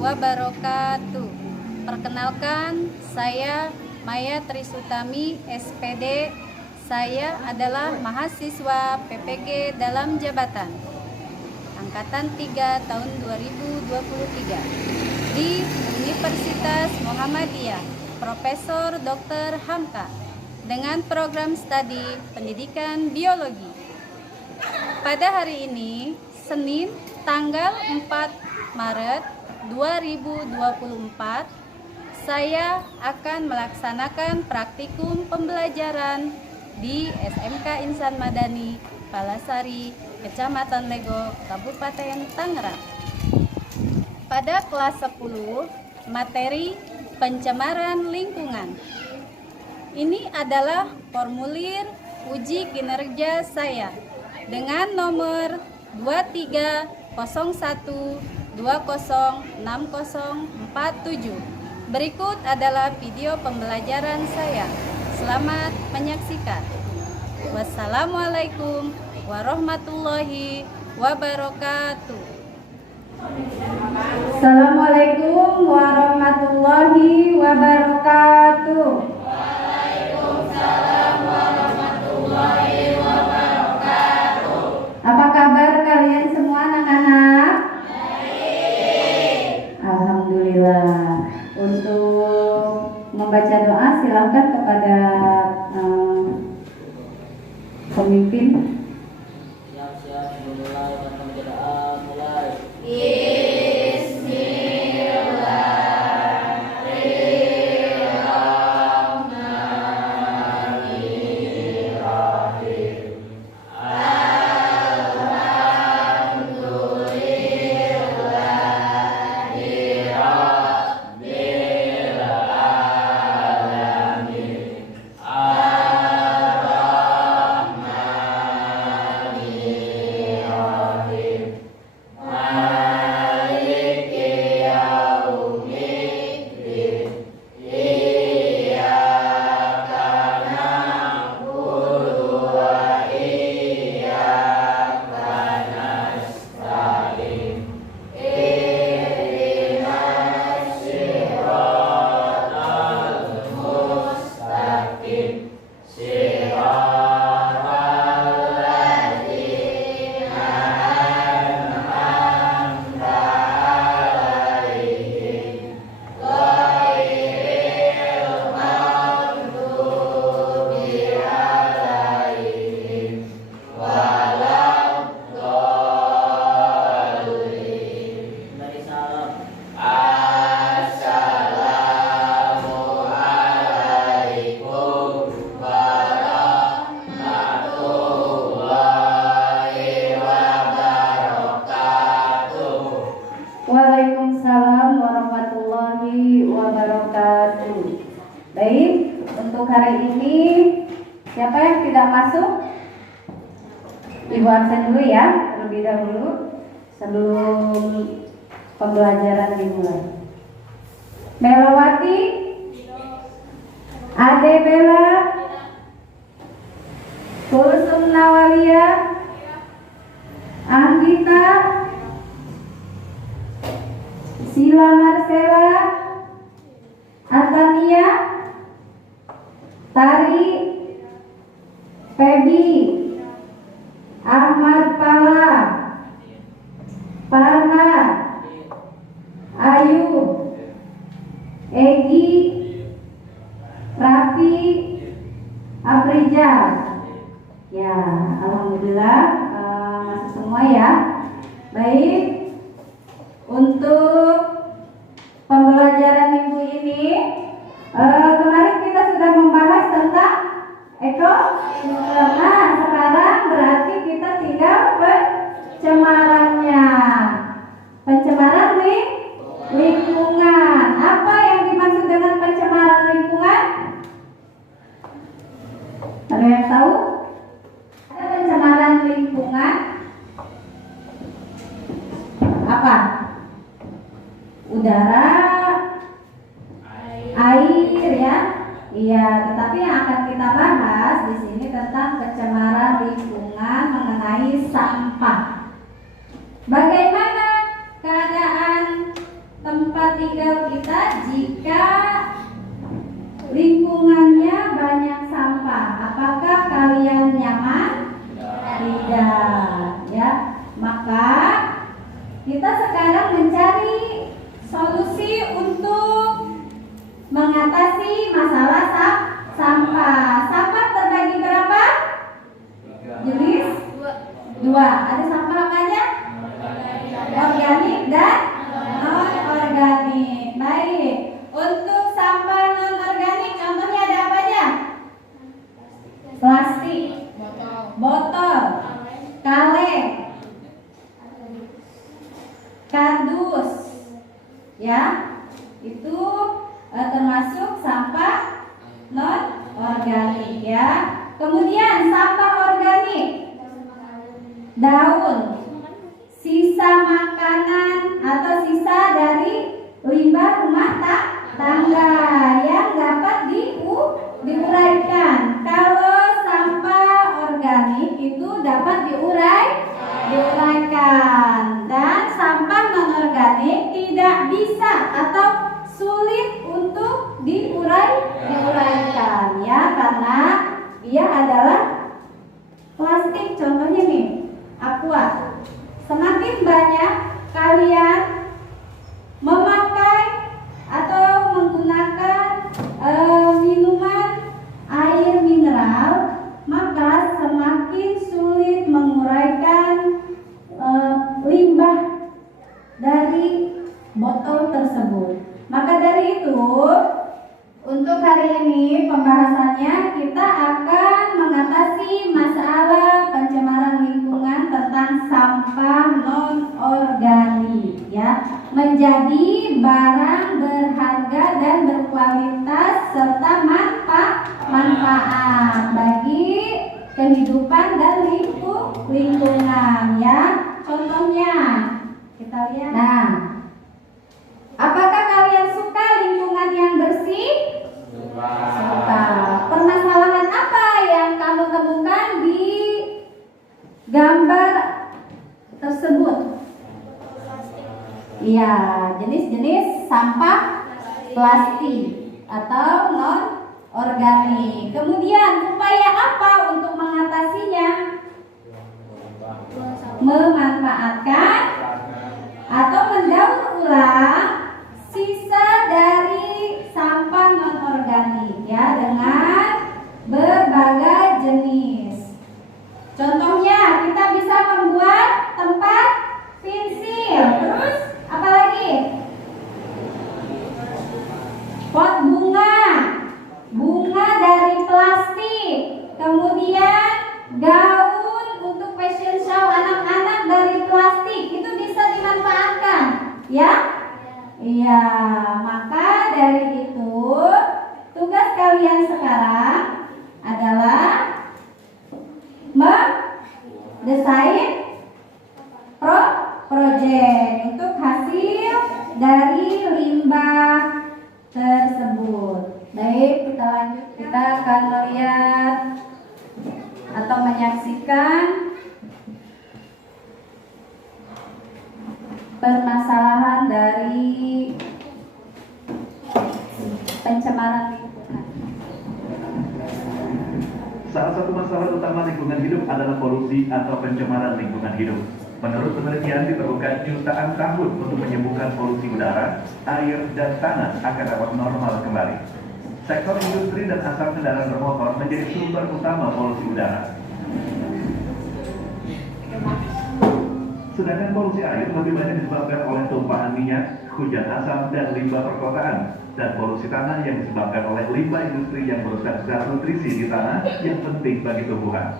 wabarakatuh. Perkenalkan, saya Maya Trisutami, SPD. Saya adalah mahasiswa PPG dalam jabatan Angkatan 3 tahun 2023 di Universitas Muhammadiyah Profesor Dr. Hamka dengan program studi pendidikan biologi. Pada hari ini, Senin tanggal 4 Maret 2024, saya akan melaksanakan praktikum pembelajaran di SMK Insan Madani, Palasari, Kecamatan Lego, Kabupaten Tangerang. Pada kelas 10, materi pencemaran lingkungan. Ini adalah formulir uji kinerja saya dengan nomor 2301206047. Berikut adalah video pembelajaran saya. Selamat menyaksikan. Wassalamualaikum warahmatullahi wabarakatuh. Assalamualaikum warahmatullahi wabarakatuh. Waalaikumsalam warahmatullahi wabarakatuh. Apa kabar kalian semua anak-anak? Baik. Alhamdulillah. Untuk membaca doa silakan kepada pemimpin. Siap-siap memulai membaca doa, mulai. Waalaikumsalam warahmatullahi wabarakatuh. Baik, untuk hari ini siapa yang tidak masuk? Ibu absen dulu ya, terlebih dahulu sebelum pembelajaran dimulai. Melawati, Ade Bella, Kulsum Nawalia, Anggita, Sila Marcella, Atania, Tari, Feby, Ahmad Pala, Farhan, Ayu, Egi, Raffi, Afrijal. Ya, alhamdulillah masuk semua ya. Baik. Untuk pembelajaran minggu ini, kemarin kita sudah membahas tentang Nah, sekarang berarti kita tinggal pencemarannya. Pencemaran lingkungan. Apa yang dimaksud dengan pencemaran lingkungan? Ada yang tahu? Ada pencemaran lingkungan apa? Udara, air ya. Iya, tetapi yang akan kita bahas di sini tentang pencemaran lingkungan mengenai sampah. Bagaimana keadaan tempat tempat tinggal kita jika lingkungannya banyak sampah? Apakah kalian nyaman? Tidak, ya. Maka kita sekarang mencari solusi untuk mengatasi masalah sampah. Sampah terbagi berapa jenis? Dua. Ada sampah apa aja? Organik dan non-organik. Baik. Untuk sampah non-organik, contohnya ada apa aja? Plastik, botol, kaleng, kardus, ya, itu termasuk sampah non-organik, ya. Kemudian sampah organik, daun, sisa makanan atau sisa dari limbah rumah tangga yang dapat diuraikan. Kalau sampah organik itu dapat diuraikan, dan sampah non-organik tidak bisa atau sulit untuk diuraikan, ya, karena dia adalah plastik. Contohnya nih, aqua. Semakin banyak kalian memakai atau menggunakan minuman air mineral, maka semakin sulit menguraikan limbah dari botol tersebut. Maka dari itu, untuk hari ini pembahasannya kita akan mengatasi masalah pencemaran lingkungan tentang sampah non-organik, ya, menjadi barang berharga dan berkualitas serta manfaat bagi kehidupan dan lingkungan, ya. Contohnya kita lihat. Nah, apakah kalian suka lingkungan yang bersih? Suka. Permasalahan apa yang kamu temukan di gambar tersebut? Iya, jenis-jenis sampah plastik atau non-organik. Kemudian upaya apa untuk mengatasinya? Memanfaatkan atau mendaur ulang sisa dari sampah non-organik, ya, dengan berbagai jenis. Contohnya kita bisa membuat tempat pensil, terus apa lagi? Pot bunga dari plastik, kemudian gaun untuk fashion show anak-anak dari plastik, itu bisa dimanfaatkan, ya. Iya, maka dari itu tugas kalian sekarang adalah mendesain project untuk hasil dari limbah tersebut. Baik, kita lanjut. Kita akan melihat atau menyaksikan permasalahan dari pencemaran lingkungan. Salah satu masalah utama lingkungan hidup adalah polusi atau pencemaran lingkungan hidup. Menurut penelitian, diperlukan jutaan tahun untuk menyembuhkan polusi udara, air, dan tanah agar dapat normal kembali. Sektor industri dan asap kendaraan bermotor menjadi sumber utama polusi udara. Sedangkan polusi air lebih banyak disebabkan oleh tumpahan minyak, hujan asam, dan limbah perkotaan. Dan polusi tanah yang disebabkan oleh limbah industri yang merusak zat nutrisi di tanah yang penting bagi tumbuhan.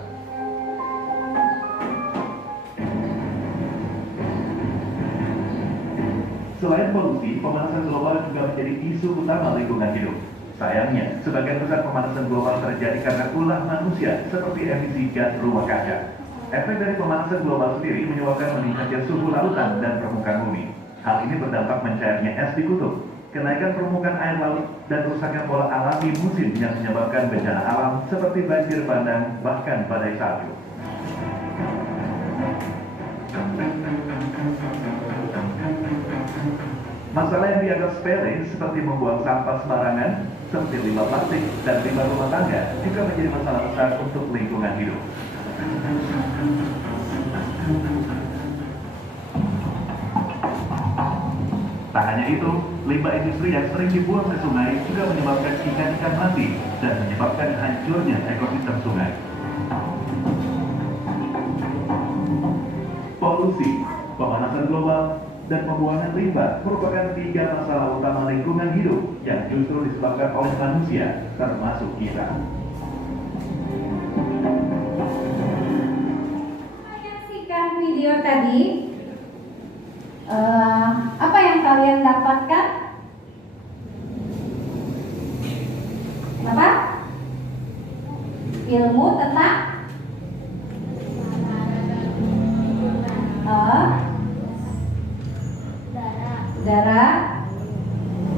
Selain polusi, pemanasan global juga menjadi isu utama lingkungan hidup. Sayangnya, sebagian besar pemanasan global terjadi karena ulah manusia seperti emisi gas rumah kaca. Efek dari pemanasan global sendiri menyebabkan meningkatnya suhu lautan dan permukaan bumi. Hal ini berdampak mencairnya es di kutub, kenaikan permukaan air laut, dan rusaknya pola alami musim yang menyebabkan bencana alam seperti banjir bandang bahkan badai salju. Masalah yang dianggap sepele seperti membuang sampah sembarangan, seperti limbah plastik dan limbah rumah tangga juga menjadi masalah besar untuk lingkungan hidup. Tak hanya itu, limbah industri yang sering dibuang ke sungai juga menyebabkan ikan-ikan mati dan menyebabkan hancurnya ekosistem sungai. Polusi, pemanasan global, dan pembuangan limbah merupakan 3 masalah utama lingkungan hidup yang justru disebabkan oleh manusia, termasuk kita. Menyaksikan video tadi, apa yang kalian dapatkan? Apa? Ilmu tentang udara,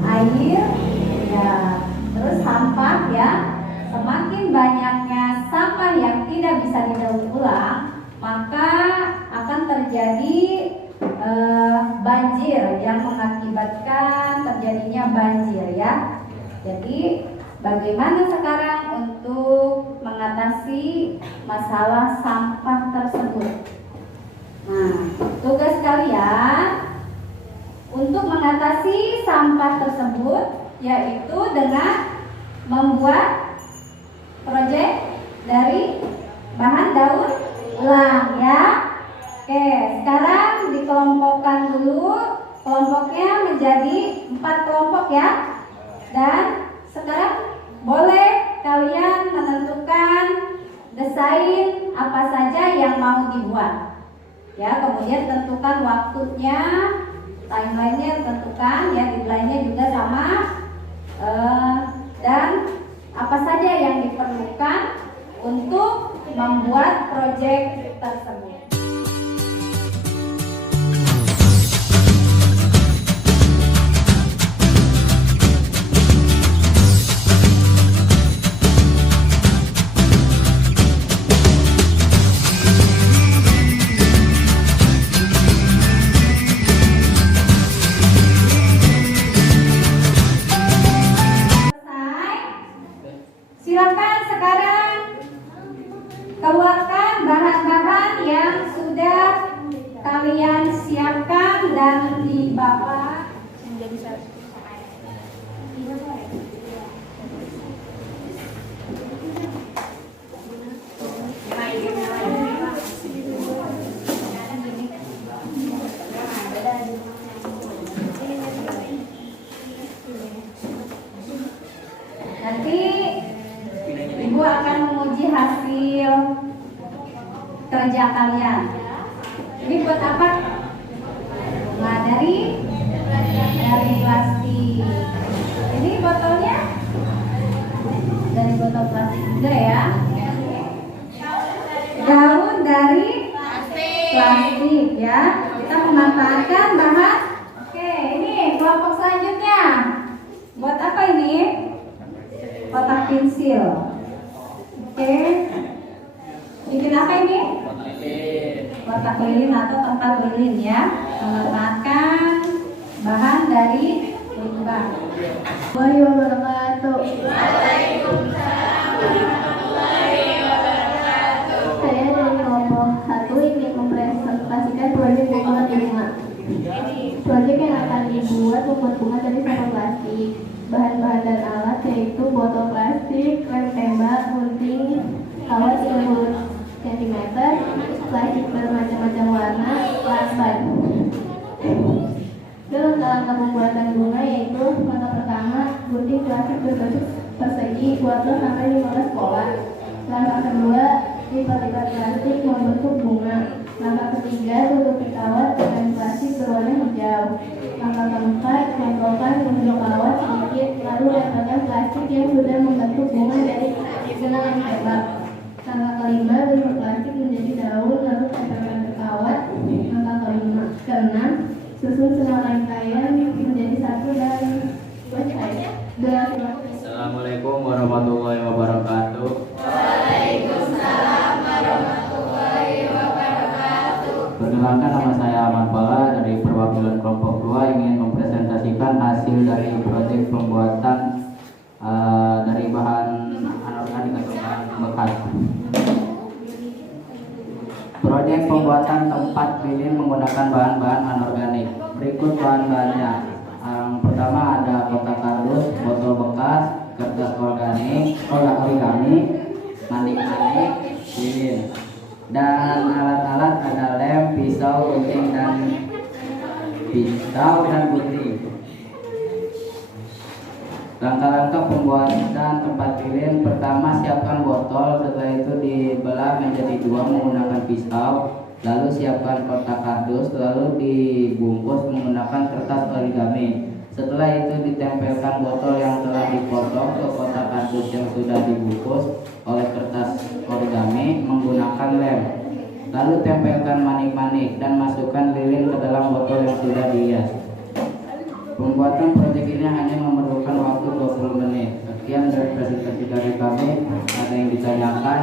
air, ya, terus sampah ya. Semakin banyaknya sampah yang tidak bisa didaur ulang, maka akan terjadi banjir yang mengakibatkan terjadinya banjir ya. Jadi bagaimana sekarang untuk mengatasi masalah sampah tersebut? Nah, tugas kalian untuk mengatasi sampah tersebut yaitu dengan membuat proyek dari bahan daur ulang ya. Oke, sekarang dikelompokkan dulu. Kelompoknya menjadi 4 kelompok ya. Dan sekarang boleh kalian menentukan desain apa saja yang mau dibuat. Ya, kemudian tentukan waktunya, timeline-nya tentukan ya, deadline-nya juga sama. Dan apa saja yang diperlukan untuk membuat proyek tersebut. Silakan sekarang keluarkan bahan-bahan yang sudah kalian siapkan dan dibawa menjadi satu. Nanti Ibu akan menguji hasil kerja kalian. Ini buat apa? Nah, dari plastik. Ini botolnya dari botol plastik juga ya. Daun dari plastik ya. Kita memanfaatkan bahan. Oke, ini kelompok selanjutnya. Buat apa ini? Kotak pensil. Oke. Bikin apa ini? Kotak lilin atau tempat lilin ya. Menggunakan bahan dari limbah. Waalaikumsalam warahmatullahi wabarakatuh. Saya dari kelompok 1 ingin mempresentasikan proyek bunga di rumah. Proyek yang akan dibuat membuat bunga dari sampah plastik. Bahan-bahan dan alat yaitu botol plastik, lem tembak, gunting, kawat 30 cm, plastik bermacam-macam warna, lakban. Dan langkah pembuatan bunga yaitu langkah pertama, gunting plastik berbentuk persegi 12 sampai 15 pola. Langkah kedua, lipat-lipat plastik membentuk bunga. Langkah ketiga, tutupi kawat dengan plastik berwarna hijau. Langkah keempat, tempelkan ujung kawat sedikit, lalu lemparkan plastik yang sudah membentuk bunga dengan lem tembak. Langkah kelima, bentuk plastik menjadi daun, lalu tempelkan ke kawat. Langkah keenam, susun semua rangkaian menjadi satu dan selesai. Assalamualaikum warahmatullahi wabarakatuh. Waalaikumsalam warahmatullahi wabarakatuh. Perkenalkan, nama saya Ahmad Bala dari perwakilan kelompok 2 ingin mempresentasikan merupakan hasil dari proyek pembuatan dari bahan anorganik atau bahan bekas. Proyek pembuatan tempat lilin menggunakan bahan-bahan anorganik. Berikut bahan-bahannya. Yang pertama ada kotak kardus, botol bekas, kertas organik, origami, manik-manik, lilin. Dan alat-alat ada lem, pisau, gunting dan gunting. Langkah-langkah pembuatan tempat lilin: pertama, siapkan botol, setelah itu dibelah menjadi dua menggunakan pisau, lalu siapkan kotak kardus, lalu dibungkus menggunakan kertas origami. Setelah itu ditempelkan botol yang telah dipotong ke kotak kardus yang sudah dibungkus oleh kertas origami menggunakan lem. Lalu tempelkan manik-manik dan masukkan lilin ke dalam botol yang sudah dihias. Pembuatan proyek ini hanya memerlukan waktu 20 menit. Sekian dari presentasi dari kami. Ada yang ditanyakan?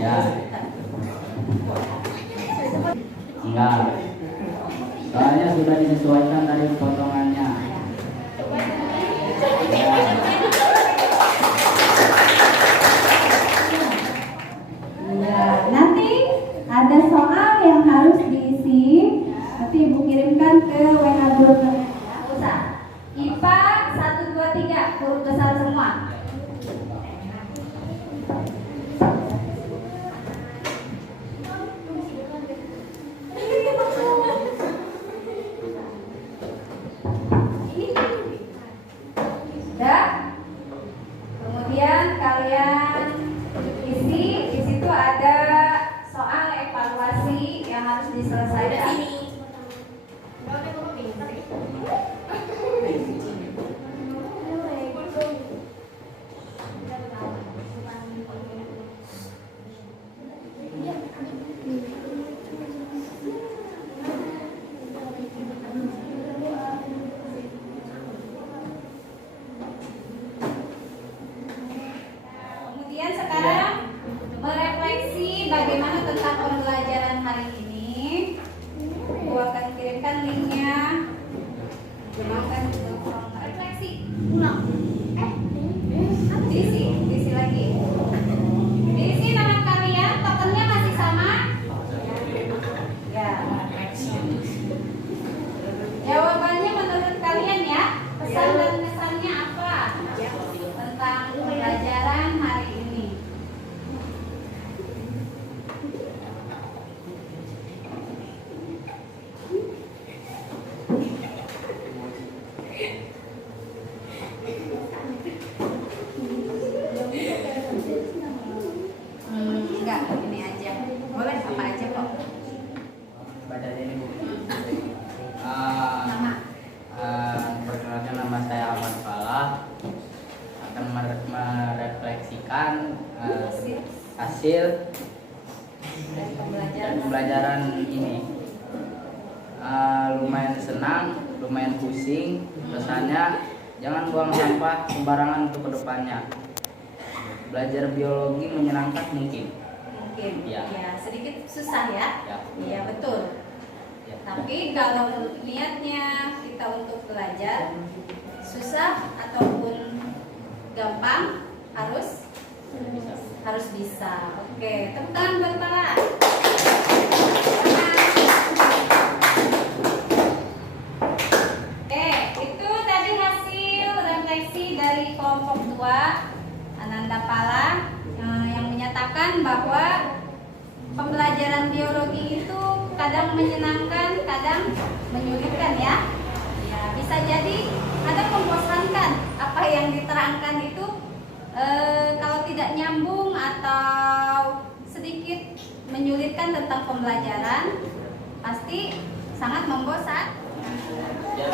Ya. Enggak. Soalnya sudah disesuaikan dari potongannya. Ya. Ya, nanti ada soal yang harus diisi. Nanti Ibu kirimkan ke WA grup pusat. IPA 1, 2, 3 huruf besar semua. Sudah? Kemudian kalian isi, di situ ada soal evaluasi yang harus diselesaikan. Kemudian sekarang merefleksi bagaimana tentang pembelajaran hari ini. Aku akan kirimkan linknya. Gunakan untuk refleksi. Ulang. Diisi lagi. Diisi nama kalian, tokennya masih sama? Ya. Jawabannya menurut kalian ya. Pesan dan kesannya apa tentang pembelajaran hari ini? Enggak, ini aja. Boleh apa aja kok. Baca ini Bu. Nama. Perkenalkan, nama saya Ahmad Falah. Akan merefleksikan hasil pembelajaran ini. Lumayan senang, lumayan pusing. Pesannya, jangan buang sampah sembarangan untuk kedepannya. Belajar biologi menyenangkan mungkin. Mungkin. Ya. Ya, sedikit susah ya. Ya. Iya, betul. Ya. Tapi kalau niatnya kita untuk belajar, susah ataupun gampang, harus bisa. Oke, tepuk tangan buat Pala. Oke, itu tadi hasil refleksi dari kelompok 2 Ananda Pala yang menyatakan bahwa pembelajaran biologi itu kadang menyenangkan, kadang menyulitkan ya. Ya, bisa jadi kadang membosankan. Apa yang diterangkan itu kalau tidak nyambung atau sedikit menyulitkan tentang pembelajaran, pasti sangat membosankan. Ya,